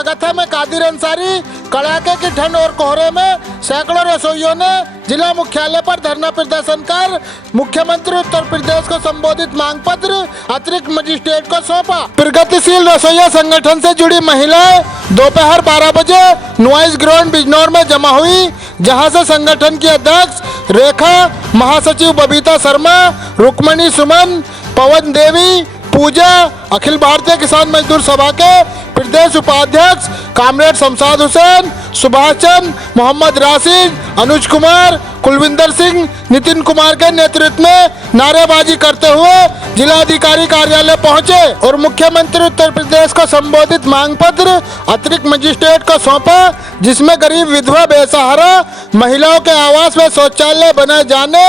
स्वागत है। मैं कादिर अंसारी। कड़ाके की ठंड और कोहरे में सैकड़ों रसोइयों ने जिला मुख्यालय पर धरना प्रदर्शन कर मुख्यमंत्री उत्तर प्रदेश को संबोधित मांग पत्र अतिरिक्त मजिस्ट्रेट को सौंपा। प्रगतिशील रसोइया संगठन से जुड़ी महिलाएं दोपहर 12 बजे नुआइस ग्राउंड बिजनौर में जमा हुई, जहां से संगठन की अध्यक्ष रेखा, महासचिव बबीता शर्मा, रुक्मणी सुमन, पवन देवी, पूजा, अखिल भारतीय किसान मजदूर सभा के प्रदेश उपाध्यक्ष कामरेड शमशाद हुसैन, सुभाष चंद्र, मोहम्मद राशिद, अनुज कुमार, कुलविंदर सिंह, नितिन कुमार के नेतृत्व में नारेबाजी करते हुए जिलाधिकारी कार्यालय पहुंचे और मुख्यमंत्री उत्तर प्रदेश को संबोधित मांग पत्र अतिरिक्त मजिस्ट्रेट को सौंपा, जिसमें गरीब विधवा बेसहारा महिलाओं के आवास में शौचालय बनाए जाने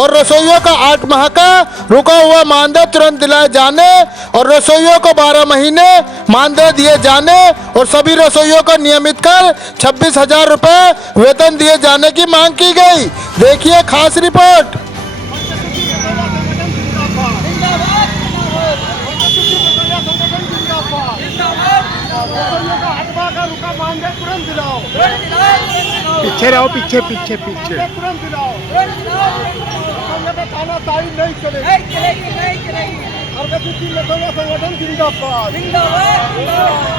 और रसोइयों का 8 माह का रुका हुआ मानदेय तुरंत दिलाए जाने और रसोइयों को 12 महीने मानदेय दिए जाने और सभी रसोइयों को नियमित कर 26,000 रुपए वेतन दिए जाने की मांग की गई। देखिए खास रिपोर्ट। पीछे रहो, पीछे पीछे पीछे तुरंत दिलाओ। तानाशाही नहीं चलेगी। प्रगतिशील रसोइया संगठन जिंदाबाद।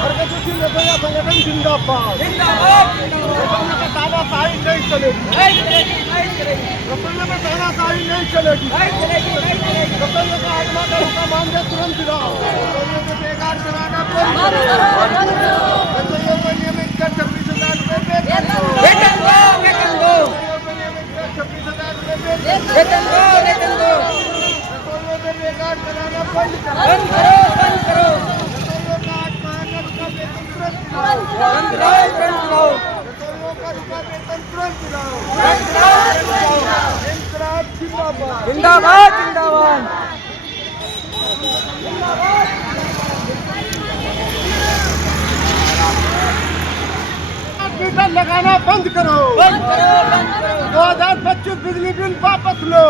प्रगतिशील रसोइया संगठन जिंदाबाद। तानाशाही नहीं चलेगी। रसोइया में तानाशाही नहीं चलेगी। रसोइया का 8 माह का रुका मानदेय तुरंत दिलाओ। रसोइयों को बेकार कराना बंद करो। रसोइयों को नियमित कर 26,000 रुपए वेतन दो। 26,000 रुपए वेतन दो। रसोइयों को बेकार कराना बंद करो। रसोइयों का 8 माह का रुका वेतन तुरंत दिलाओ। रसोइयों का रुका वेतन तुरंत दिलाओ। इंकलाब जिंदाबाद। जिंदाबाद। मीटर लगाना बंद करो। 2025 बिजली बिल वापस लो।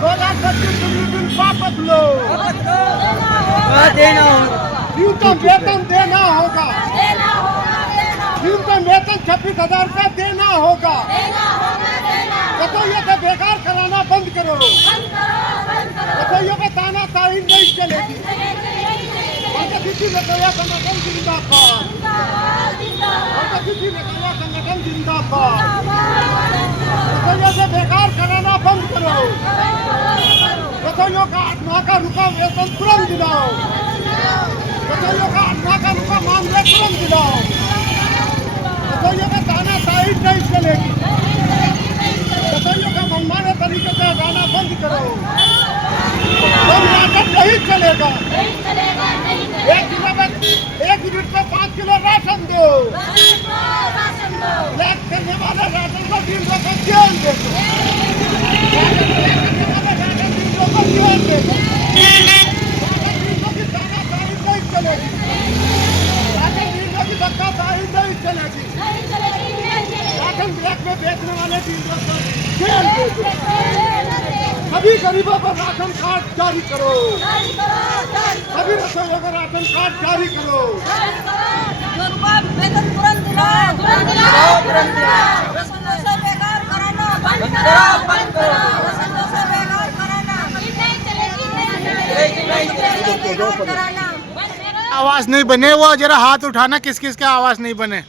2025 बिजली बिल वापस लो। न्यूनतम वेतन देना होगा। न्यूनतम वेतन 26,000 रुपए देना होगा। रसोइयों को बेकार कराना बंद करो। रसोइयों को तानाशाही नहीं चलेगी। प्रगतिशील रसोइया संगठन जिंदाबाद। प्रगतिशील रसोइया संगठन जिंदाबाद। रसोइयों से बेकार कराना बंद करो। रसोइयों का 8 माह का रुका वेतन तुरंत दिलाओ। रसोइयों का 8 माह का रुका मानदेय तुरंत दिलाओ। रसोइयों का तानाशाही नहीं चलेगी। रसोइयों का मनमाने तरीके से हटाना बंद करो। नहीं चलेगा। 1 यूनिट में 5 किलो राशन दो। लैग करने वाले राशन को 3 रुपए जेल दे दो। की तानाशाही नहीं चलेगी। राशन डीलरों की धक्काशाही नहीं चलेगी। राशन ब्लैक में बेचने वाले डीलरों को जेल दे दो। सभी गरीबों को राशन कार्ड जारी करो। सभी रसोइयों को राशन कार्ड जारी करो। वेतन तुरंत दिलाओ। रसोइयों से बेकार कराना बंद करो। रसोइयों से बेकार कराना। आवाज नहीं बने, वो जरा हाथ उठाना। किस किस के आवाज नहीं बने?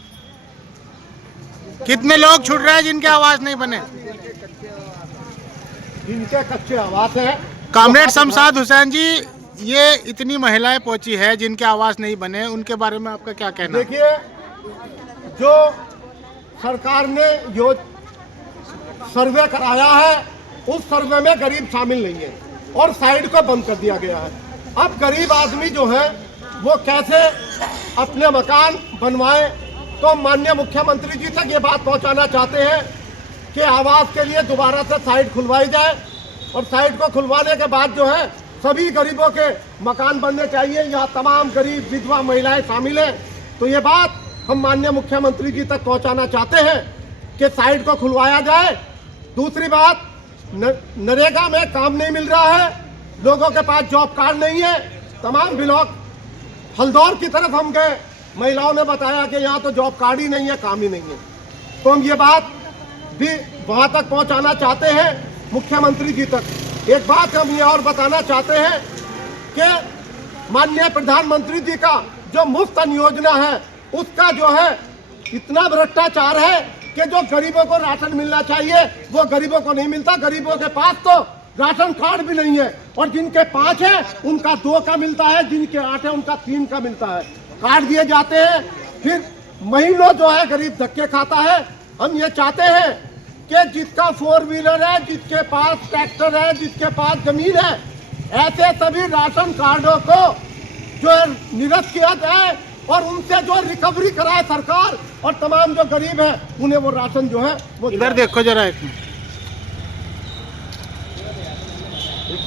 कितने लोग छूट रहे हैं जिनके आवाज नहीं बने? जिनके कच्चे आवास है। कामरेड शमशाद हुसैन जी, ये इतनी महिलाएं पहुंची है जिनके आवास नहीं बने, उनके बारे में आपका क्या कहना? देखिए, जो सरकार ने जो सर्वे कराया है उस सर्वे में गरीब शामिल नहीं है और साइड को बंद कर दिया गया है। अब गरीब आदमी जो है वो कैसे अपने मकान बनवाए, तो माननीय मुख्यमंत्री जी तक ये बात पहुंचाना चाहते हैं कि आवास के लिए दोबारा से साइट खुलवाई जाए और साइट को खुलवाने के बाद जो है सभी गरीबों के मकान बनने चाहिए। यहाँ तमाम गरीब विधवा महिलाएं शामिल हैं। तो ये बात हम माननीय मुख्यमंत्री जी तक पहुंचाना चाहते हैं कि साइट को खुलवाया जाए। दूसरी बात, नरेगा में काम नहीं मिल रहा है, लोगों के पास जॉब कार्ड नहीं है। तमाम ब्लॉक हल्दौर की तरफ हम गए महिलाओं ने बताया कि यहाँ तो जॉब कार्ड ही नहीं है, काम ही नहीं है। तो हम ये बात भी वहाँ तक पहुँचाना चाहते हैं मुख्यमंत्री जी तक। एक बात हम ये और बताना चाहते हैं कि माननीय प्रधानमंत्री जी का जो मुफ्त अन्न योजना है उसका जो है इतना भ्रष्टाचार है कि जो गरीबों को राशन मिलना चाहिए वो गरीबों को नहीं मिलता। गरीबों के पास तो राशन कार्ड भी नहीं है और जिनके 5 है उनका 2 का मिलता है, जिनके 8 है उनका 3 का मिलता है। कार्ड दिए जाते हैं, फिर महीनों जो है गरीब धक्के खाता है। हम ये चाहते हैं कि जिसका 4 व्हीलर है, जिसके पास ट्रैक्टर है, जिसके पास जमीन है, ऐसे सभी राशन कार्डों को जो है निरस्त किया जाए और उनसे जो रिकवरी कराए सरकार, और तमाम जो गरीब है उन्हें वो राशन जो है वो इधर देखो जरा एक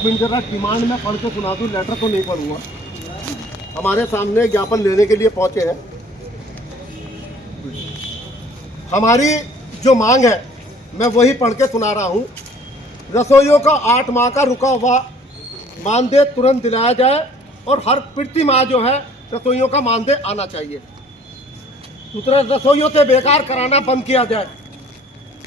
मिनट जरा डिमांड में पढ़ के सुना दूं, लेटर तो नहीं पढ़ूंगा। हमारे सामने ज्ञापन लेने के लिए पहुंचे हैं। हमारी जो मांग है मैं वही पढ़ के सुना रहा हूं। रसोइयों का 8 माह का रुका हुआ मानदेय तुरंत दिलाया जाए और हर प्रति माह जो है रसोइयों का मानदेय आना चाहिए। दूसरा, रसोइयों से बेकार कराना बंद किया जाए।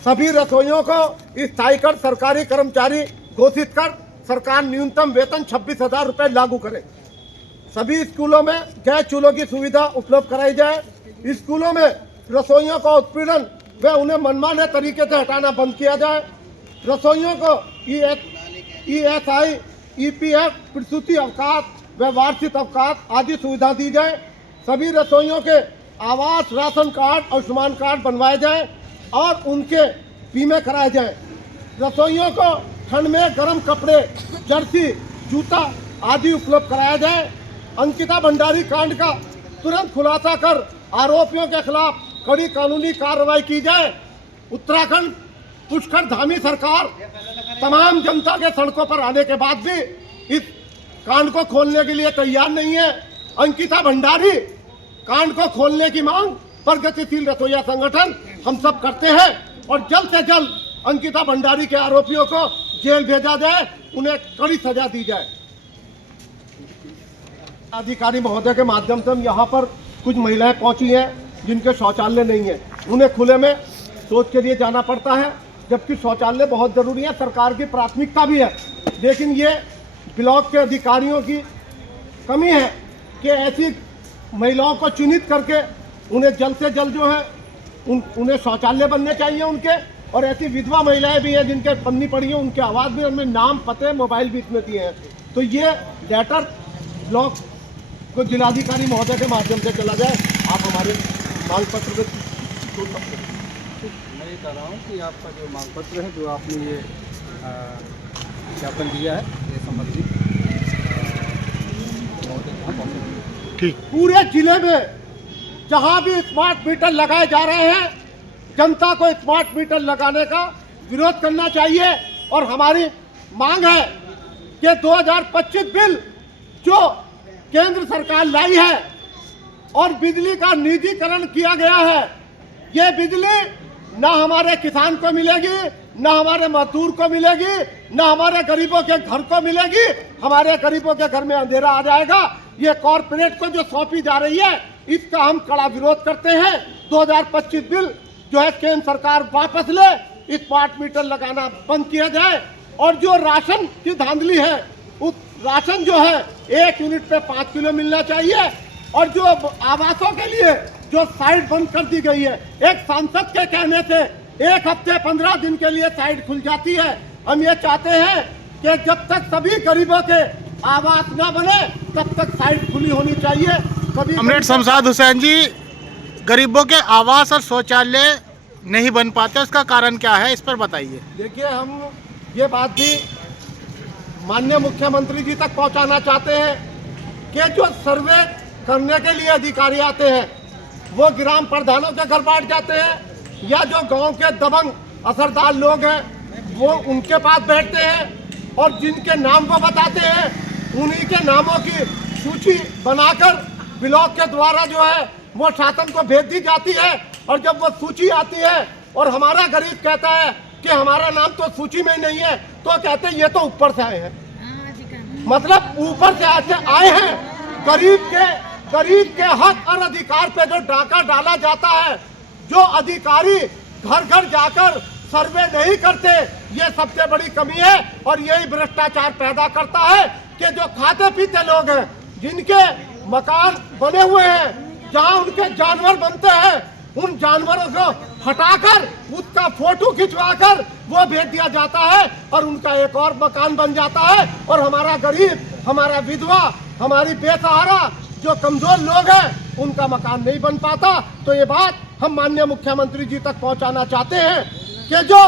सभी रसोइयों को स्थायी कर सरकारी कर्मचारी घोषित कर सरकार न्यूनतम वेतन 26,000 रुपये लागू करे। सभी स्कूलों में गैस चूल्हों की सुविधा उपलब्ध कराई जाए। स्कूलों में रसोइयों का उत्पीड़न व उन्हें मनमाने तरीके से हटाना बंद किया जाए। रसोइयों को ESI, EPF, प्रसूति अवकाश व वार्षिक अवकाश आदि सुविधा दी जाए। सभी रसोइयों के आवास राशन कार्ड आयुष्मान कार्ड बनवाए जाए और उनके बीमे कराए जाए। रसोइयों को ठंड में गर्म कपड़े, जर्सी, जूता आदि उपलब्ध कराया जाए। अंकिता भंडारी कांड का तुरंत खुलासा कर आरोपियों के खिलाफ कड़ी कानूनी कार्रवाई की जाए। उत्तराखंड पुष्कर धामी सरकार तमाम जनता के सड़कों पर आने के बाद भी इस कांड को खोलने के लिए तैयार नहीं है। अंकिता भंडारी कांड को खोलने की मांग प्रगतिशील रसोइया संगठन हम सब करते हैं और जल्द से जल्द अंकिता भंडारी के आरोपियों को जेल भेजा जाए, उन्हें कड़ी सजा दी जाए। अधिकारी महोदय के माध्यम से हम यहाँ पर कुछ महिलाएं पहुंची हैं जिनके शौचालय नहीं है। उन्हें खुले में शौच के लिए जाना पड़ता है, जबकि शौचालय बहुत जरूरी है, सरकार की प्राथमिकता भी है। लेकिन ये ब्लॉक के अधिकारियों की कमी है कि ऐसी महिलाओं को चिन्हित करके उन्हें जल्द से जल्द जो है उन्हें शौचालय बनने चाहिए उनके। और ऐसी विधवा महिलाएं भी हैं जिनके पन्नी पड़ी है, उनके आवास भी उनमें नाम, पते, मोबाइल भी इसमें दिए हैं। तो ये लेटर ब्लॉक को जिलाधिकारी महोदय के माध्यम से चला जाए। आप हमारे मांग पत्र में मैं ये कह रहा हूँ कि आपका जो मांग पत्र है, जो आपने ये ज्ञापन दिया है, ये संबंधित ठीक। पूरे जिले में जहां भी स्मार्ट मीटर लगाए जा रहे हैं, जनता को स्मार्ट मीटर लगाने का विरोध करना चाहिए। और हमारी मांग है कि 2025 बिल जो केंद्र सरकार लाई है और बिजली का निजीकरण किया गया है, ये बिजली ना हमारे किसान को मिलेगी, ना हमारे मजदूर को मिलेगी, ना हमारे गरीबों के घर को मिलेगी। हमारे गरीबों के घर में अंधेरा आ जाएगा। ये कॉरपोरेट को जो सौंपी जा रही है, इसका हम कड़ा विरोध करते हैं। 2025 बिल जो है केंद्र सरकार वापस ले, स्मार्ट मीटर लगाना बंद किया जाए। और जो राशन की धांधली है, उस राशन जो है 1 यूनिट पे 5 किलो मिलना चाहिए। और जो आवासों के लिए जो साइट बंद कर दी गई है, एक सांसद के कहने से 1 हफ्ते 15 दिन के लिए साइट खुल जाती है। हम ये चाहते हैं कि जब तक सभी गरीबों के आवास न बने तब तक साइट खुली होनी चाहिए। कॉमरेड शमशाद हुसैन जी, गरीबों के आवास और शौचालय नहीं बन पाते, उसका कारण क्या है, इस पर बताइए। देखिए, हम ये बात भी माननीय मुख्यमंत्री जी तक पहुंचाना चाहते हैं कि जो सर्वे करने के लिए अधिकारी आते हैं वो ग्राम प्रधानों के घर बैठ जाते हैं, या जो गांव के दबंग असरदार लोग हैं वो उनके पास बैठते हैं और जिनके नाम वो बताते हैं उन्हीं के नामों की सूची बनाकर ब्लॉक के द्वारा जो है वो शासन को भेज दी जाती है। और जब वो सूची आती है और हमारा गरीब कहता है कि हमारा नाम तो सूची में ही नहीं है, तो कहते हैं ये तो ऊपर से आए हैं। मतलब ऊपर से आए हैं, गरीब के गरीब के हक और अधिकार पे जो डाका डाला जाता है, जो अधिकारी घर घर जाकर सर्वे नहीं करते, ये सबसे बड़ी कमी है। और यही भ्रष्टाचार पैदा करता है कि जो खाते पीते लोग हैं, जिनके मकान बने हुए हैं, जहां उनके जानवर बनते हैं, उन जानवरों को हटाकर उसका फोटो खिंचवाकर वो भेज दिया जाता है और उनका एक और मकान बन जाता है। और हमारा गरीब, हमारा विधवा, हमारी बेसहारा जो कमजोर लोग हैं, उनका मकान नहीं बन पाता। तो ये बात हम माननीय मुख्यमंत्री जी तक पहुंचाना चाहते हैं कि जो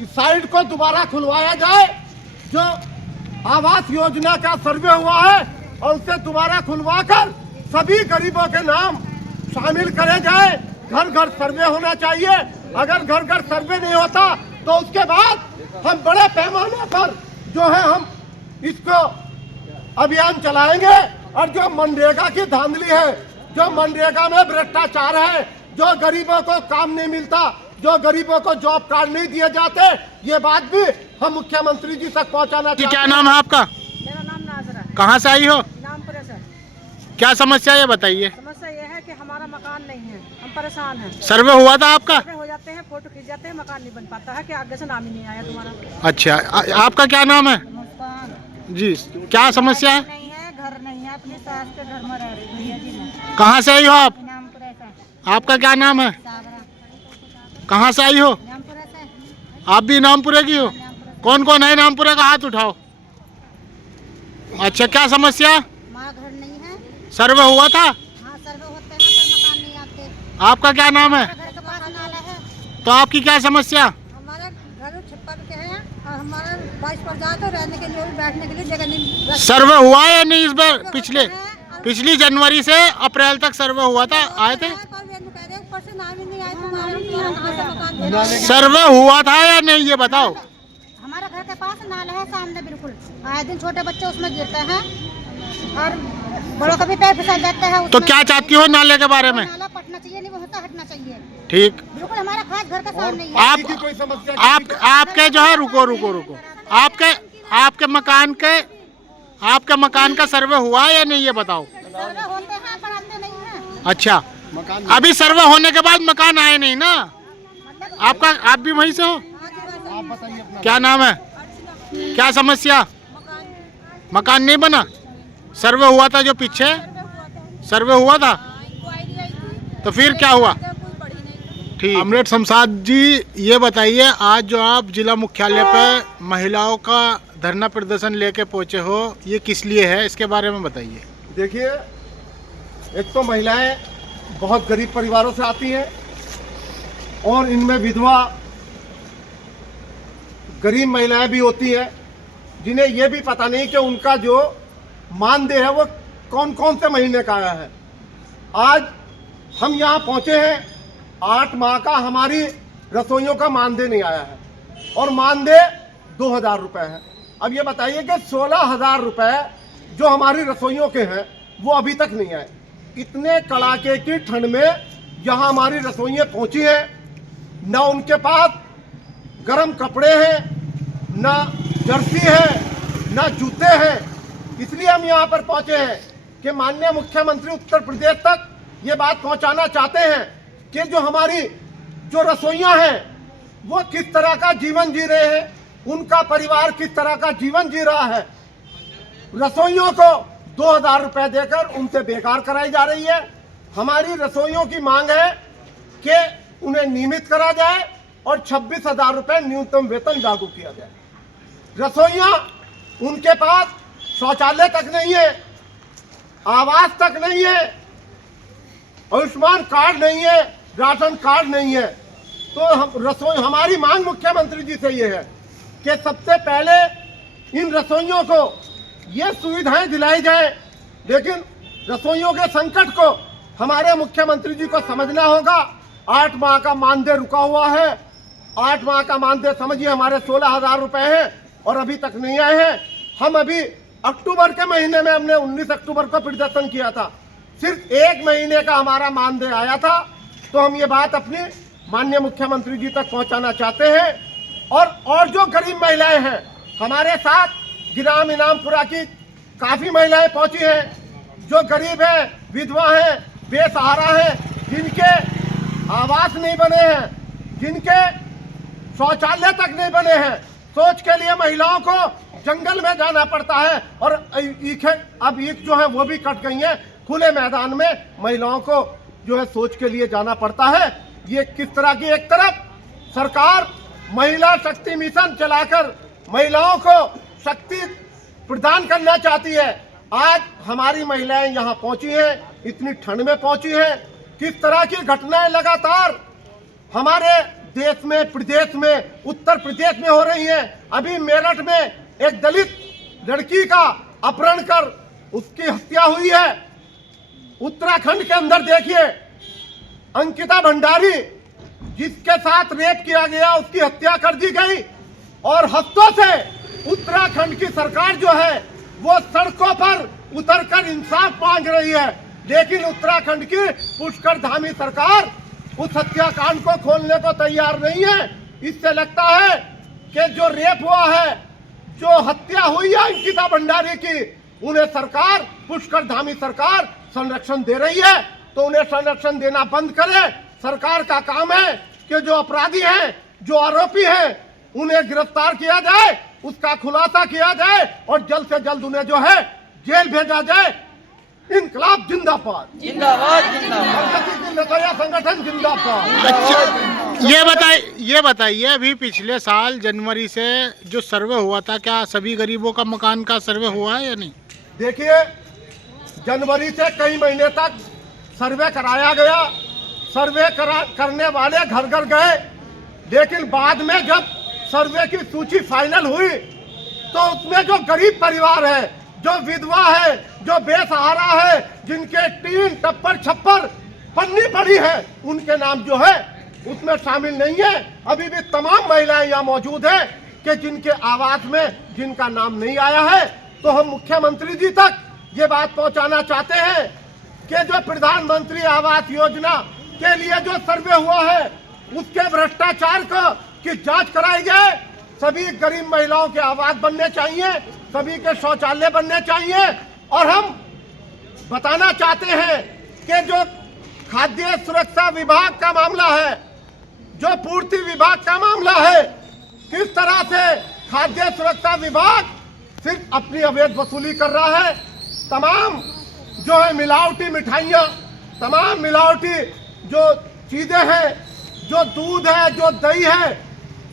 इस साइड को दोबारा खुलवाया जाए, जो आवास योजना का सर्वे हुआ है और उसे दोबारा खुलवाकर सभी गरीबों के नाम शामिल करे जाए। घर घर सर्वे होना चाहिए। अगर घर घर सर्वे नहीं होता तो उसके बाद हम बड़े पैमाने पर जो है हम इसको अभियान चलाएंगे। और जो मनरेगा की धांधली है, जो मनरेगा में भ्रष्टाचार है, जो गरीबों को काम नहीं मिलता, जो गरीबों को जॉब कार्ड नहीं दिए जाते, ये बात भी हम मुख्यमंत्री जी तक पहुंचाना जी, चाहते हैं। क्या नाम है आपका? मेरा नाम नाजरा है। कहाँ से आई हो? नामपुर है सर। क्या समस्या है, ये बताइए। समस्या ये है कि हमारा मकान नहीं है, हम परेशान हैं। सर्वे हुआ था आपका? सर्वे हो जाते हैं, फोटो खींच जाते हैं, मकान नहीं बन पाता है कि आगे से नाम ही नहीं आया तुम्हारा। अच्छा, आपका क्या नाम है? जी, क्या समस्या है? नहीं है, घर नहीं है, अपनी सास के घर में रह रही भैया जी मैं। कहाँ से आई हो आप? नामपुर है सर। आपका क्या नाम है? साबरा। कहाँ से आई हो? नामपुर है सर। आप भी नामपुरे की हो? कौन कौन है नामपुरे का, हाथ उठाओ। अच्छा, क्या समस्या? हमारा घर नहीं है। सर्वे हुआ था? हाँ, सर्वे होते हैं पर मकान नहीं आते। आपका क्या नाम है? घर के पास नाला है। तो आपकी क्या समस्या? हमारा घर छप्पर के है और हमारा 22 पर जाए तो रहने के लिए भी बैठने के लिए जगह नहीं। सर्वे हुआ है या नहीं इस बार? पिछली जनवरी से अप्रैल तक सर्वे हुआ था, आए थे? सर्वे हुआ था या नहीं, ये बताओ। हमारे घर के पास नाला है सामने, बिल्कुल आए दिन छोटे बच्चे उसमें गिरते हैं और बड़ों का भी पैर फिसल जाता है। तो क्या चाहती हो नाले के बारे में? नाला पटना चाहिए, नहीं वो होता हटना चाहिए। ठीक, बिल्कुल हमारा खास घर का सामने ही है। आप कोई समस्या आपके जो है, रुको, आपके मकान का सर्वे हुआ है या नहीं, ये बताओ। सर्वे होते हैं पर आते नहीं है। अच्छा, अभी सर्वे होने के बाद मकान आए नहीं ना? आपका, आप भी वहीं से हो? आप बताइए अपना। क्या नाम है? क्या समस्या? मकान नहीं बना? सर्वे हुआ था जो पीछे सर्वे हुआ था, तो फिर क्या हुआ? ठीक। अमृत शमशाद जी, ये बताइए, आज जो आप जिला मुख्यालय पे महिलाओं का धरना प्रदर्शन लेके पहुंचे हो, ये किस लिए है, इसके बारे में बताइए। देखिए, एक तो महिलाएं बहुत गरीब परिवारों से आती हैं और इनमें विधवा गरीब महिलाएं भी होती हैं, जिन्हें ये भी पता नहीं कि उनका जो मानदेय है वो कौन कौन से महीने का आया है। आज हम यहाँ पहुँचे हैं, 8 माह का हमारी रसोइयों का मानदेय नहीं आया है और मानदेय 2000 रुपये है। अब ये बताइए कि 16,000 रुपये जो हमारी रसोइयों के हैं वो अभी तक नहीं आए। इतने कड़ाके की ठंड में यहाँ हमारी रसोइयाँ पहुँची हैं, ना उनके पास गर्म कपड़े हैं, ना जर्सी है, ना जूते हैं। इसलिए हम यहाँ पर पहुँचे हैं कि माननीय मुख्यमंत्री उत्तर प्रदेश तक ये बात पहुँचाना चाहते हैं कि जो हमारी जो रसोइयाँ हैं वो किस तरह का जीवन जी रहे हैं, उनका परिवार किस तरह का जीवन जी रहा है। रसोइयों को 2000 रुपये देकर उनसे बेकार कराई जा रही है। हमारी रसोइयों की मांग है कि उन्हें नियमित करा जाए और 26,000 रुपये न्यूनतम वेतन लागू किया जाए। रसोइयाँ, उनके पास शौचालय तक नहीं है, आवास तक नहीं है, आयुष्मान कार्ड नहीं है, राशन कार्ड नहीं है। तो हम रसोई, हमारी मांग मुख्यमंत्री जी से ये है कि सबसे पहले इन रसोइयों को ये सुविधाएं दिलाई जाए। लेकिन रसोइयों के संकट को हमारे मुख्यमंत्री जी को समझना होगा। 8 माह का मानदेय रुका हुआ है। 8 माह का मानदेय समझिए हमारे 16,000 रुपये हैं और अभी तक नहीं आए हैं। हम अभी अक्टूबर के महीने में हमने 19 अक्टूबर को प्रदर्शन किया था, सिर्फ 1 महीने का हमारा मानदेय आया था। तो हम ये बात अपनी माननीय मुख्यमंत्री जी तक पहुंचाना चाहते हैं। और जो गरीब महिलाएं हैं हमारे साथ, ग्राम इनामपुरा की काफ़ी महिलाएं पहुंची हैं जो गरीब हैं, विधवा हैं, बेसहारा हैं, जिनके आवास नहीं बने हैं, जिनके शौचालय तक नहीं बने हैं, सोच के लिए महिलाओं को जंगल में जाना पड़ता है। और अब ईख जो है वो भी कट गई है, खुले मैदान में महिलाओं को जो है सोच के लिए जाना पड़ता है। ये किस तरह की, एक तरफ सरकार महिला शक्ति मिशन चलाकर महिलाओं को शक्ति प्रदान करना चाहती है। आज हमारी महिलाएं यहाँ पहुंची हैं, इतनी ठंड में पहुंची हैं, किस तरह की घटनाएं लगातार हमारे देश में, प्रदेश में, उत्तर प्रदेश में हो रही हैं। अभी मेरठ में एक दलित लड़की का अपहरण कर उसकी हत्या हुई है। उत्तराखंड के अंदर देखिए, अंकिता भंडारी जिसके साथ रेप किया गया उसकी हत्या कर दी गई, और हफ्तों से उत्तराखंड की सरकार जो है वो सड़कों पर उतरकर इंसाफ मांग रही है। लेकिन उत्तराखंड की पुष्कर धामी सरकार उस हत्याकांड को खोलने को तैयार नहीं है। इससे लगता है कि जो रेप हुआ है, जो हत्या हुई है अंकिता भंडारी की, उन्हें सरकार, पुष्कर धामी सरकार संरक्षण दे रही है। तो उन्हें संरक्षण देना बंद करे। सरकार का काम है कि जो अपराधी हैं, जो आरोपी हैं, उन्हें गिरफ्तार किया जाए, उसका खुलासा किया जाए और जल्द से जल्द उन्हें जो है जेल भेजा जाए। इनकलाब जिंदाबाद, जिंदाबाद जिंदाबाद। प्रगतिशील रसोइया संगठन जिंदाबाद। अच्छा, ये बताइए अभी पिछले साल जनवरी से जो सर्वे हुआ था, क्या सभी गरीबों का मकान का सर्वे हुआ है या नहीं? देखिए, जनवरी से कई महीने तक सर्वे कराया गया, सर्वे करने वाले घर घर गए, लेकिन बाद में जब सर्वे की सूची फाइनल हुई तो उसमें जो गरीब परिवार है, जो विधवा है, जो बेसहारा है, जिनके टीन टप्पर छप्पर पन्नी पड़ी है, उनके नाम जो है उसमें शामिल नहीं है। अभी भी तमाम महिलाएं यहाँ मौजूद हैं कि जिनके आवास में जिनका नाम नहीं आया है। तो हम मुख्यमंत्री जी तक ये बात पहुंचाना चाहते हैं कि जो प्रधानमंत्री आवास योजना के लिए जो सर्वे हुआ है उसके भ्रष्टाचार की जांच कराई जाए। सभी गरीब महिलाओं के आवास बनने चाहिए, सभी के शौचालय बनने चाहिए। और हम बताना चाहते हैं कि जो खाद्य सुरक्षा विभाग का मामला है, जो पूर्ति विभाग का मामला है, किस तरह से खाद्य सुरक्षा विभाग सिर्फ अपनी अवैध वसूली कर रहा है। तमाम जो है मिलावटी मिठाइयाँ, तमाम मिलावटी जो चीज़ें हैं, जो दूध है, जो दही है,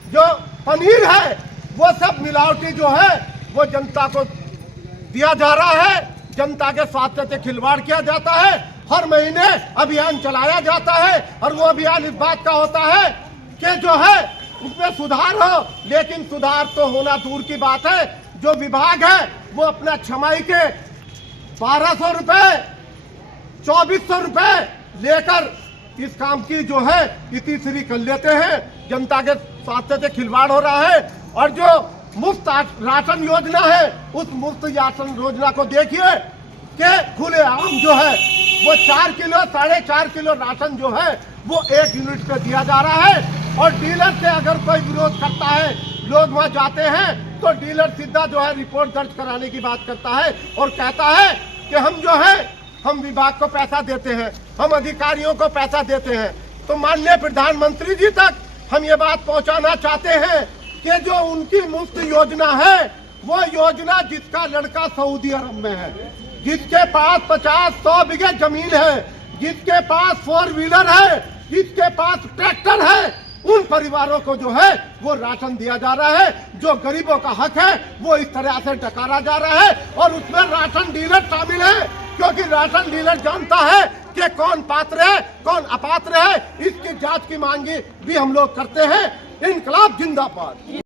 जो पनीर है, वो सब मिलावटी जो है वो जनता को दिया जा रहा है। जनता के स्वास्थ्य से खिलवाड़ किया जाता है। हर महीने अभियान चलाया जाता है और वो अभियान इस बात का होता है कि जो है उसमें सुधार हो। लेकिन सुधार तो होना दूर की बात है। जो विभाग है वो अपना छमाई के 1200 रुपए, 2400 रुपए लेकर इस काम की जो है इतिश्री कर लेते हैं। जनता के स्वास्थ्य से खिलवाड़ हो रहा है। और जो मुफ्त राशन योजना है, उस मुफ्त राशन योजना को देखिए कि खुलेआम जो है वो 4 किलो, 4.5 किलो राशन जो है वो 1 यूनिट पे दिया जा रहा है। और डीलर से अगर कोई विरोध करता है, लोग वहाँ जाते हैं तो डीलर सीधा जो है रिपोर्ट दर्ज कराने की बात करता है और कहता है कि हम जो है हम विभाग को पैसा देते हैं, हम अधिकारियों को पैसा देते हैं। तो माननीय प्रधानमंत्री जी तक हम ये बात पहुंचाना चाहते हैं कि जो उनकी मुफ्त योजना है वो योजना जिसका लड़का सऊदी अरब में है, जिसके पास 50-100 बीघे जमीन है, जिसके पास 4 व्हीलर है, जिसके पास ट्रैक्टर है, उन परिवारों को जो है वो राशन दिया जा रहा है। जो गरीबों का हक है वो इस तरह से डकारा जा रहा है। और उसमें राशन डीलर शामिल है, क्योंकि राशन डीलर जानता है कि कौन पात्र है, कौन अपात्र है। इसकी जांच की मांग भी हम लोग करते हैं। इनकलाब जिंदाबाद।